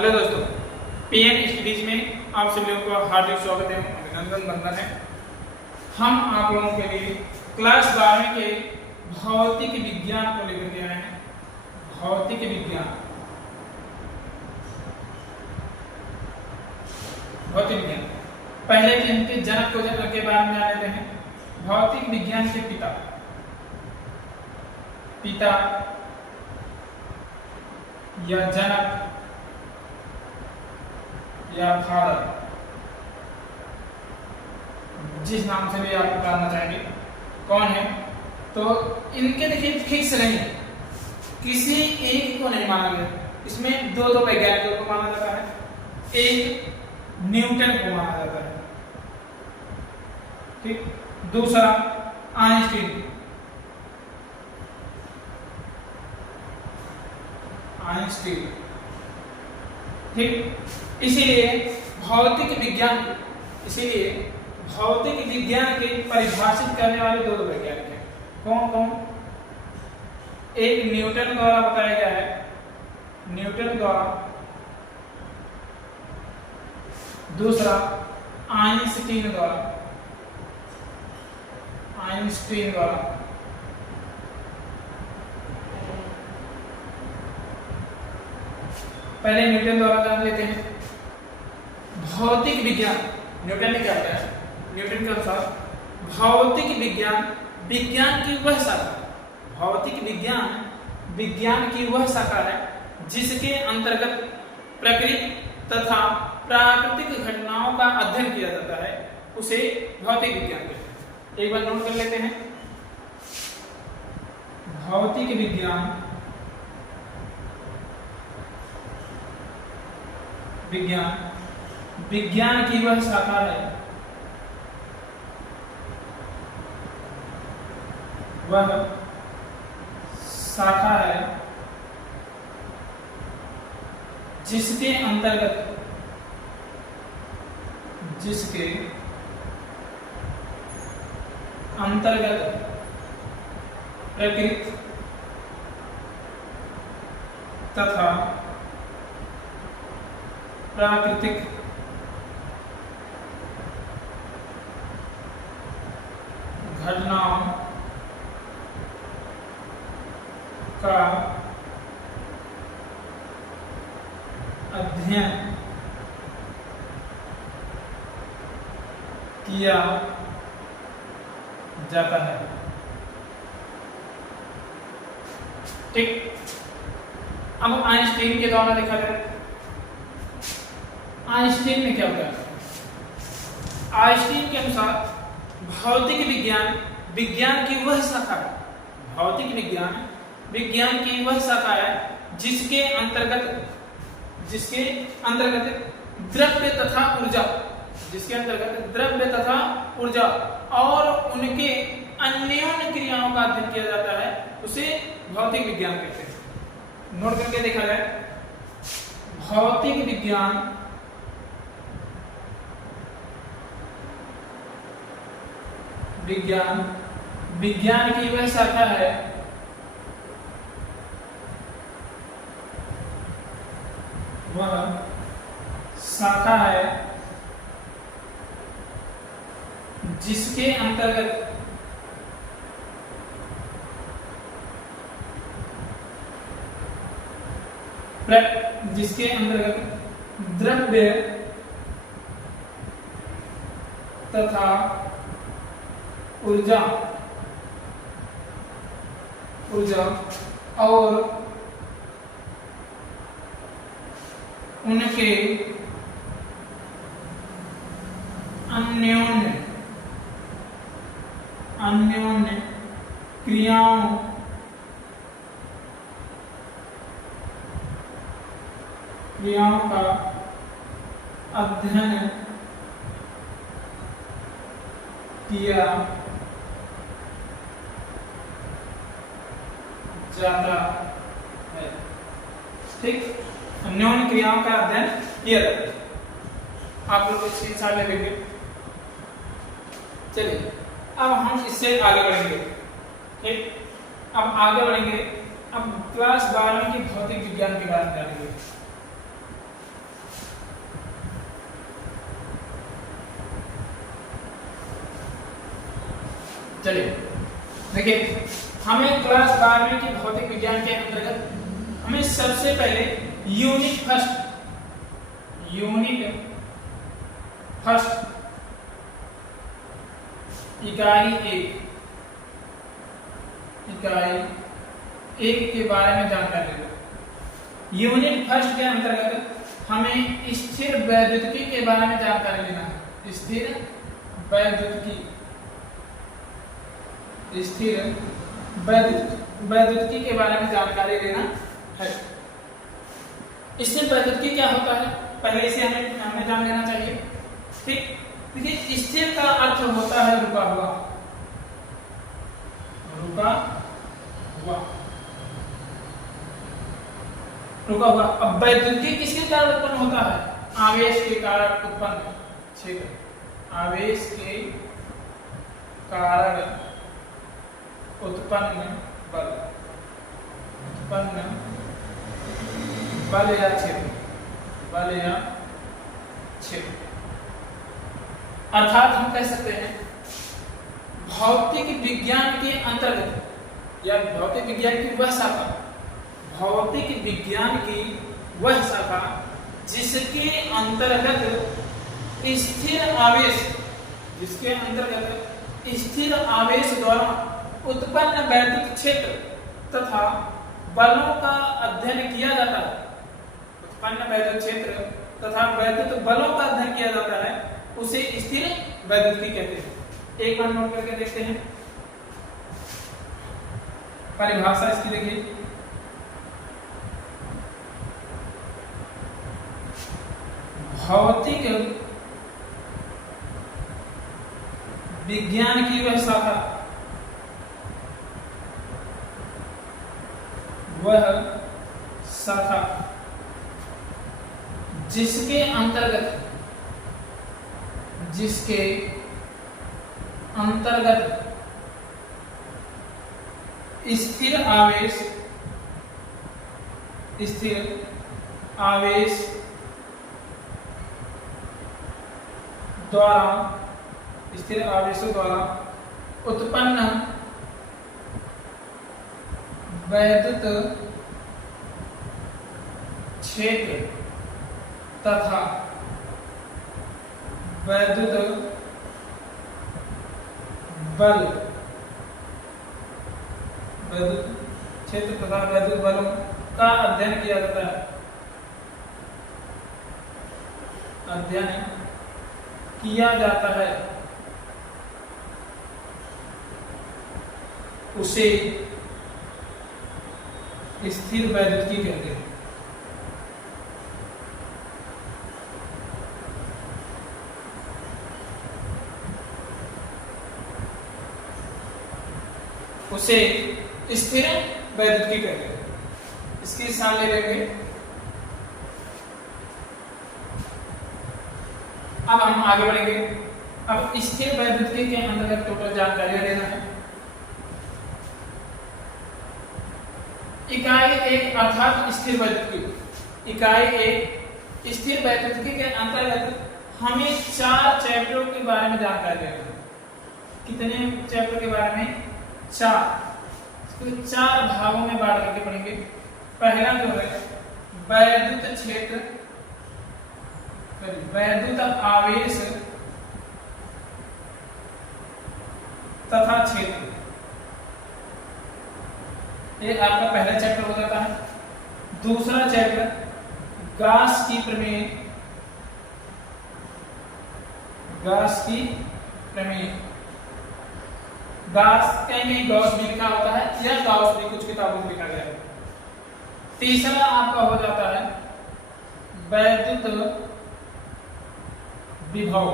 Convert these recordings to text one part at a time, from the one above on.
Hello दोस्तों, PN studies में आप सभी लोगों का हार्दिक स्वागत है, अभिनंदन वंदन है। हम आप लोगों के लिए क्लास 12वीं के भौतिक विज्ञान को लेकर के आए हैं। भौतिक विज्ञान, भौतिक विज्ञान पहले इनके जनक को के बारे में जान लेते हैं। भौतिक विज्ञान के पिता या जनक या फादर, जिस नाम से भी आप जानना चाहेंगे, कौन है? तो इनके देखिए फिक्स नहीं है, किसी एक को नहीं माना गया। इसमें दो वैज्ञानिकों को माना जाता है, एक न्यूटन को माना जाता है, ठीक। दूसरा आइंस्टीन, ठीक। इसीलिए भौतिक विज्ञान के परिभाषित करने वाले दो वैज्ञानिक हैं। कौन कौन? एक न्यूटन द्वारा बताया गया है, न्यूटन द्वारा। दूसरा आइंस्टीन द्वारा, पहले न्यूटन द्वारा जान लेते हैं। भौतिक विज्ञान, न्यूटन ने क्या किया? न्यूटन के अनुसार भौतिक विज्ञान विज्ञान की वह शाखा, भौतिक विज्ञान की वह शाखा है जिसके अंतर्गत प्रकृति तथा प्राकृतिक घटनाओं का अध्ययन किया जाता है, उसे भौतिक विज्ञान कहते हैं। एक बार नोट कर लेते हैं। भौतिक विज्ञान की वह शाखा है, जिसके अंतर्गत प्रकृति तथा प्राकृतिक घटनाओं का अध्ययन किया जाता है, ठीक। अब आइंस्टीन के द्वारा देखा जाए, आइंस्टीन ने क्या बताया? आइंस्टीन के अनुसार भौतिक विज्ञान की वह शाखा है, भौतिक विज्ञान की वह शाखा है जिसके अंतर्गत द्रव्य तथा ऊर्जा और उनके अन्योन्य क्रियाओं का अध्ययन किया जाता है, उसे भौतिक विज्ञान कहते हैं। नोट करके देखा जाए, भौतिक विज्ञान की वह शाखा है जिसके अंतर्गत द्रव्य तथा ऊर्जा और उनके अन्योन्य क्रियाओं का अध्ययन किया जाता है, ठीक। अन्योन्य क्रियाओं का अध्ययन किया जाता है। आप लोग स्क्रीनशॉट ले लेंगे। चलिए अब हम इससे आगे बढ़ेंगे, ठीक। अब आगे बढ़ेंगे, अब क्लास 12वीं की भौतिक विज्ञान के बारे में जानेंगे। चलिए देखिए, हमें क्लास 12वीं की भौतिक विज्ञान के अंतर्गत हमें सबसे पहले यूनिट फर्स्ट इकाई एक के बारे में जानकारी लेना। यूनिट फर्स्ट के अंतर्गत हमें स्थिर वैद्युतिकी के बारे में जानकारी लेना है। स्थिर वैद्युतिकी के बारे में जानकारी लेना है। स्थिर वैद्युतिकी क्या होता है, पहले इसे हमें जान लेना चाहिए। ठीक, देखिए स्थिर का अर्थ होता है रुका हुआ। अब वैद्युतिकी किसके कारण उत्पन्न होता है? आवेश के कारण उत्पन्न क्षेत्र, आवेश के कारण उत्पन्न बल या क्षेत्र। अर्थात हम कह सकते हैं भौतिक विज्ञान के अंतर्गत या भौतिक विज्ञान की वह शाखा, जिसके अंतर्गत स्थिर आवेश द्वारा उत्पन्न वैद्युत क्षेत्र तथा बलों का अध्ययन किया जाता है। उत्पन्न वैद्युत क्षेत्र तथा वैद्युत बलों का अध्ययन किया जाता है, उसे स्थिर वैद्युतिकी कहते हैं। एक बार नोट करके देखते हैं परिभाषा इसकी। देखिए भौतिक विज्ञान की वह शाखा जिसके अंतर्गत स्थिर आवेश द्वारा उत्पन्न वैद्युत क्षेत्र तथा वैद्युत बल, वैद्युत बलों का अध्ययन किया जाता है। उसे स्थिर वैद्युतिकी कहते हैं। उसे स्थिर वैद्युतिकी कहते हैं। इसकी स्थान ले लेंगे। अब हम आगे बढ़ेंगे। अब स्थिर वैद्युतिकी के अंतर्गत टोटल जानकारियां लेना है। इकाई एक अर्थात स्थिर वैद्युतिकी। इकाई एक स्थिर वैद्युतिकी के अंतर्गत हमें 4 चैप्टरों के बारे में जानकारी लेना है। कितने चैप्टर के बारे में? 4। इसको 4 भागों में बांट करके पढ़ेंगे। पहला जो है वैद्युत क्षेत्र, वैद्युत आवेश तथा क्षेत्र, ये आपका पहला चैप्टर हो जाता है। दूसरा चैप्टर गास की प्रमेय, गास कहीं गॉस भी लिखा होता है या गाउस भी कुछ किताबों में लिखा गया है। तीसरा आपका हो जाता है वैद्युत विभव,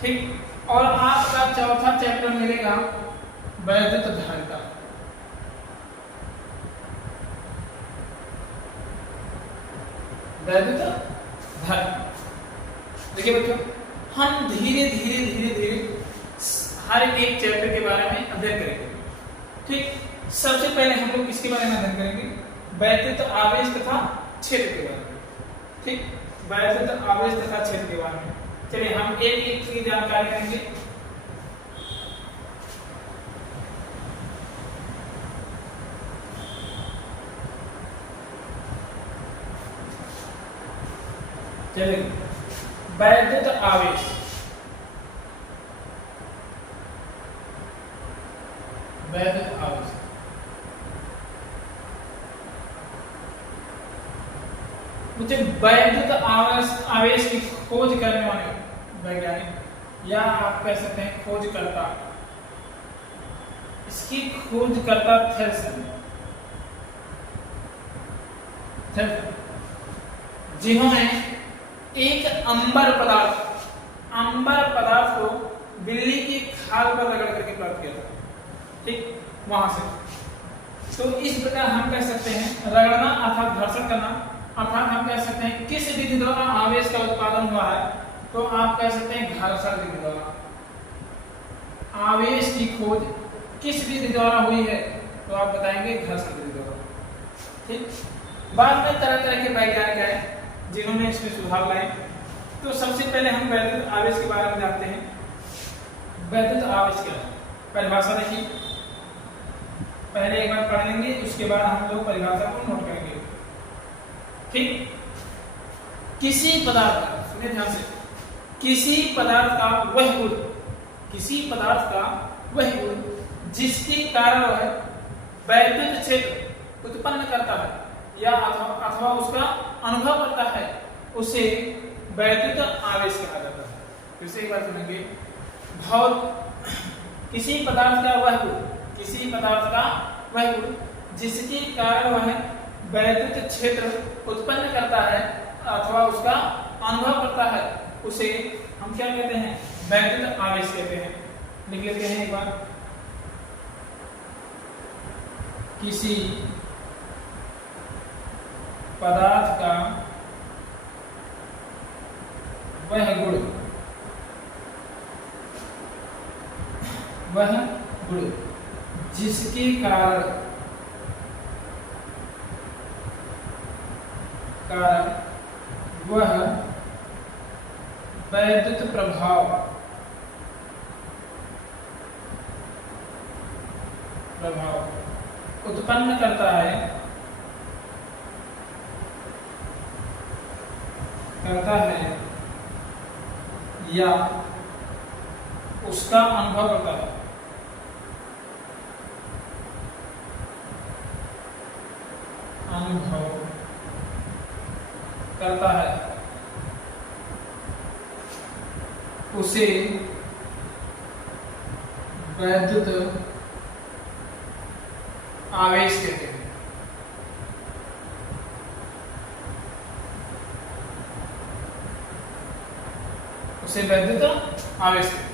ठीक। और आपका चौथा चैप्टर मिलेगा वैद्युत धारिता। देखिए बच्चों, हम धीरे धीरे हर एक चैप्टर के बारे में अध्ययन करेंगे। ठीक, सबसे पहले हम लोग किसके बारे में अध्ययन करेंगे? वैद्युत आवेश तथा क्षेत्र के बारे में। ठीक, वैद्युत आवेश तथा क्षेत्र के बारे में। चलिए हम एक एक की जानकारी करेंगे। चलिए वैद्युत आवेश, वैद्युत आवेश मुझे वैद्युत आवेश की खोज करने वाले वैज्ञानिक या आप कह सकते हैं खोजकर्ता, इसकी खोजकर्ता थॉमसन, जिन्होंने एक अंबर पदार्थ को बिल्ली की खाल पर रगड़ करके प्राप्त किया था, ठीक, वहां से। तो इस प्रकार हम कह सकते हैं रगड़ना अर्थात घर्षण करना, अर्थात हम कह सकते हैं किस विधि द्वारा आवेश का उत्पादन हुआ है, तो आप कह सकते हैं घर्षण विधि द्वारा। आवेश की खोज किस विधि द्वारा हुई है, तो आप बताएंगे घर्षण विधि द्वारा, ठीक। बाद में तरह तरह के वैज्ञानिक आए जिन्होंने इसमें सुधार लाए। तो सबसे पहले हम वैद्युत आवेश के बारे में जानते हैं। वैद्युत आवेश क्या है, परिभाषा देखिए, पहले एक बार पढ़ लेंगे, उसके बाद हम लोग परिभाषा को नोट करेंगे, ठीक। किसी पदार्थ का, सुनिए ध्यान से, किसी पदार्थ का वह गुण, किसी पदार्थ का वह गुण जिसके कारण वह वैद्युत क्षेत्र उत्पन्न करता है या अथवा उसका अनुभव करता है, उसे वैद्युत आवेश कहा जाता है। फिर से एक बार सुनेंगे, किसी पदार्थ का वह गुण, किसी पदार्थ का वह गुण जिसके कारण वह वैद्युत क्षेत्र उत्पन्न करता है अथवा उसका अनुभव करता है, उसे हम क्या कहते हैं, वैद्युत आवेश कहते हैं। लिख लेते हैं एक बार, किसी पदार्थ का वह गुण, वह गुण जिसके कारण वह वैद्युत प्रभाव उत्पन्न करता है या उसका अनुभव करता है, उसे वैद्युत आवेश कहते हैं। उसे वैद्युत आवेश कहते हैं।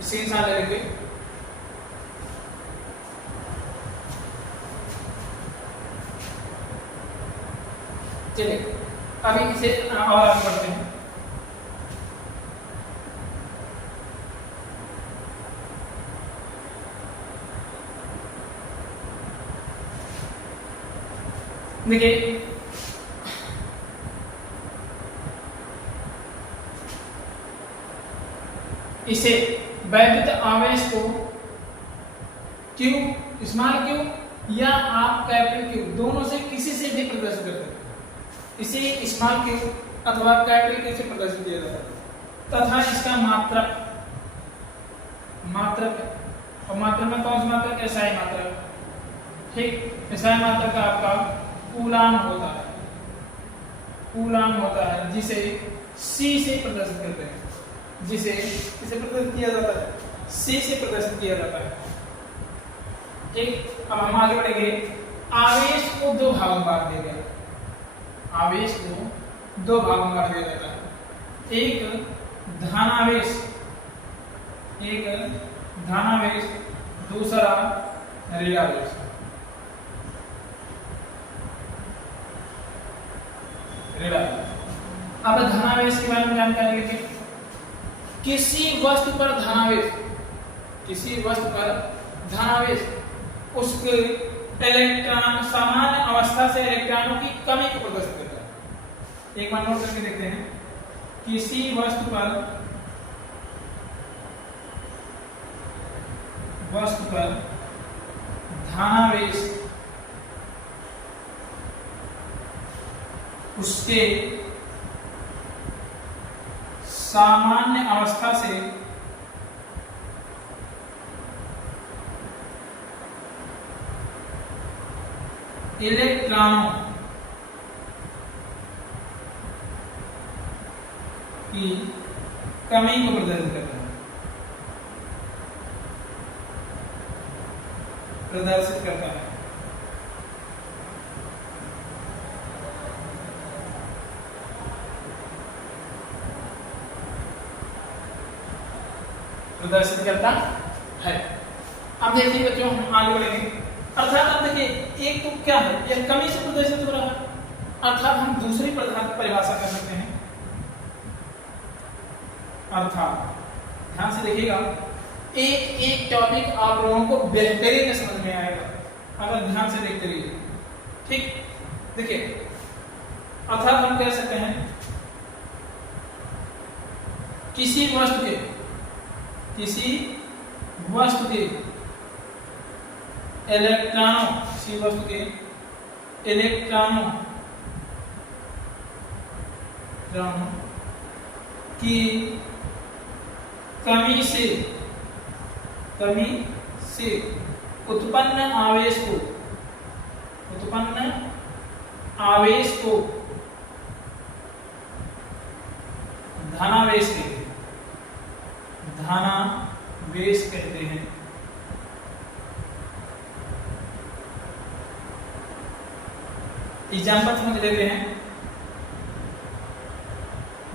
इसी के साथ ले लेंगे, चलिए अभी इसे और आगे बढ़ते हैं। देखिए इसे वैद्युत आवेश को क्यों इस्तेमाल क्यों या आप कैपिटल क्यों दोनों से किसी से भी प्रदर्शित करते हैं। इसे इस्तेमाल क्यों अथवा कैपिटल क्यों से प्रदर्शित किया जाता है तथा इसका मात्रक और मात्रक में कौन सा मात्रक, एसआई मात्रक, ठीक। एसआई मात्रक का आपका कूलाम होता है जिसे सी से प्रदर्शित करते हैं, जिसे किसे प्रदर्शित किया जाता है, सी से प्रदर्शित किया जाता है, ठीक। अब हम आगे बढ़ेंगे। आवेश को दो भागों में बांट दिया गया, आवेश को दो भागों में बांट दिया जाता है, एक धनावेश, दूसरा ऋणावेश। अब धनावेश के बारे में जानकारी लिखें। किसी वस्तु पर धनावेश उसके इलेक्ट्रॉन सामान्य अवस्था से इलेक्ट्रॉनों की कमी को प्रदर्शित करता है। एक बार नोट करके देखते हैं। किसी वस्तु पर धनावेश उसके सामान्य अवस्था से इलेक्ट्रॉनों की कमी को प्रदर्शित करता है। प्रदर्शित करता है। अब देखिए बच्चों, हम आगे बढ़ेंगे। अर्थात अब देखिए, एक तो क्या है, यह कमी से प्रदर्शित हो रहा है, अर्थात हम दूसरी परिभाषा कर सकते हैं। अर्थात ध्यान से देखिएगा, एक टॉपिक आप लोगों को बेहतरीन समझ में आएगा अगर ध्यान से देखते रहिए। ठीक, देखिए, अर्थात हम कह सकते हैं किसी वस्तु के इलेक्ट्रॉनों की कमी से उत्पन्न आवेश को धनावेश कहते हैं। एग्जाम्पल समझ लेते हैं।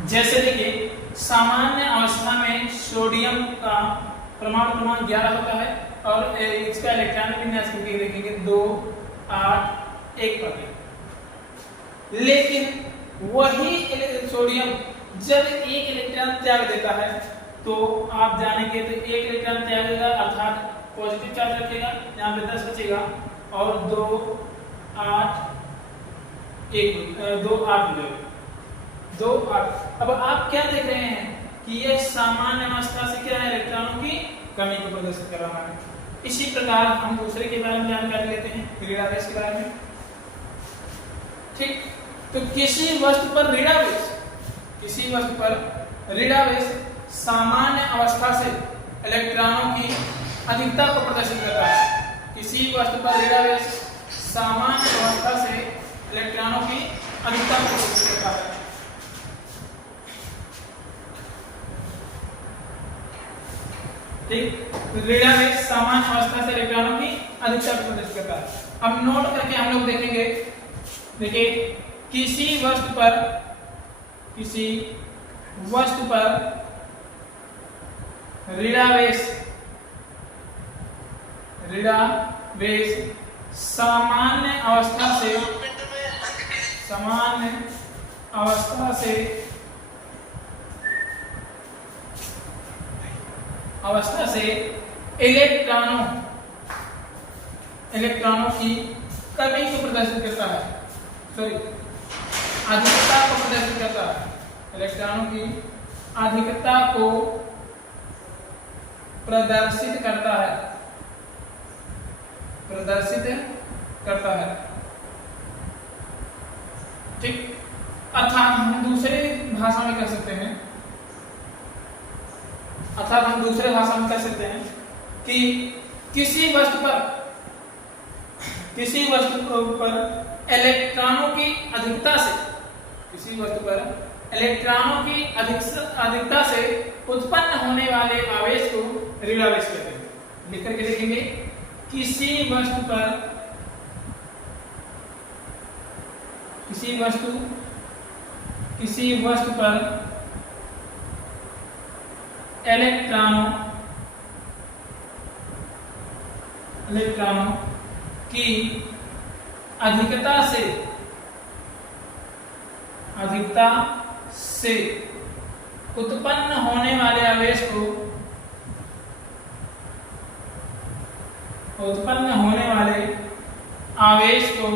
जैसे देखिए, सामान्य अवस्था में सोडियम का परमाणु क्रमांक 11 होता है और इसका इलेक्ट्रॉनिक विन्यास करके देखेंगे 2, 8, 1 पर। लेकिन वही सोडियम जब एक इलेक्ट्रॉन त्याग देता है तो आप जानेंगे तो एक इलेक्ट्रॉन त्यागेगा, अर्थात पॉजिटिव चार्ज रखेगा, यहाँ पे 10 बचेगा और 2, 8 अब आप क्या देख रहे हैं कि यह सामान्य अवस्था से क्या है, इलेक्ट्रॉनों की कमी को प्रदर्शित कर रहा है। इसी प्रकार हम दूसरे के बारे में जानकारी लेते हैं, ऋणावेश के बारे में। ठीक, तो किसी वस्तु पर ऋणावेश सामान्य अवस्था से इलेक्ट्रॉनों की अधिकता को प्रदर्शित करता है। किसी वस्तु पर ऋणावेश सामान्य अवस्था से इलेक्ट्रॉनों की अधिकता को प्रदर्शित करता है। ठीक, ऋणावेश सामान्य अवस्था से इलेक्ट्रॉनों की अधिकता को प्रदर्शित करता है। अब नोट करके हम लोग देखेंगे। देखिए, किसी वस्तु पर ऋणावेश सामान्य अवस्था से इलेक्ट्रॉनों की कमी को प्रदर्शित करता है, अधिकता को प्रदर्शित करता है। इलेक्ट्रॉनों की अधिकता को प्रदर्शित करता है। ठीक, अर्थात हम दूसरे भाषा में कह सकते हैं कि किसी वस्तु पर इलेक्ट्रॉनों की अधिकता से उत्पन्न होने वाले आवेश को ऋणावेश कहते हैं। लिख करके देखेंगे, किसी वस्तु पर इलेक्ट्रॉनों की अधिकता से उत्पन्न होने वाले आवेश को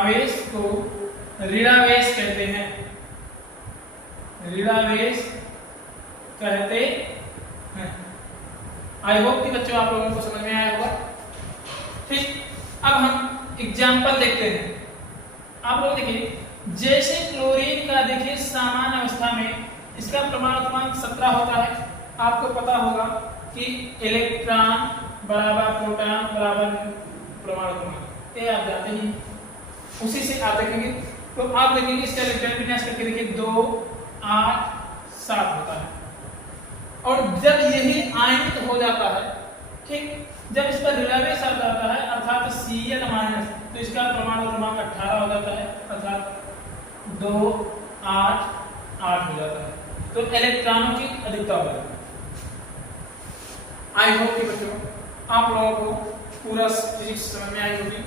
आवेश को ऋणावेश कहते हैं, ऋणावेश कहते हैं। आई होप कि बच्चों आप लोगों को समझ में आया होगा। ठीक, अब हम एग्जाम्पल देखते हैं। आप लोग देखिए, जैसे क्लोरीन का देखिए सामान्य अवस्था में इसका परमाणु क्रमांक 17 होता है। आपको पता होगा कि इलेक्ट्रॉन बराबर प्रोटॉन बराबर परमाणु क्रमांक, ये आप जानते ही। उसी से आप देखेंगे तो आप देखेंगे इसका इलेक्ट्रॉन विन्यास करके देखिए 2 8 7 होता है। और जब यही आयनित हो जाता है, ठीक, जब इस पर ऋणावेश आ जाता है अर्थात Cl माइनस, तो इसका परमाणु क्रमांक 18 हो जाता है अर्थात 2 8 8 हो जाता है। तो इलेक्ट्रॉनों की अधिकता हो जाती है। आई होप कि बच्चों आप लोगों को पूरा फिजिक्स समझ में आई होगी।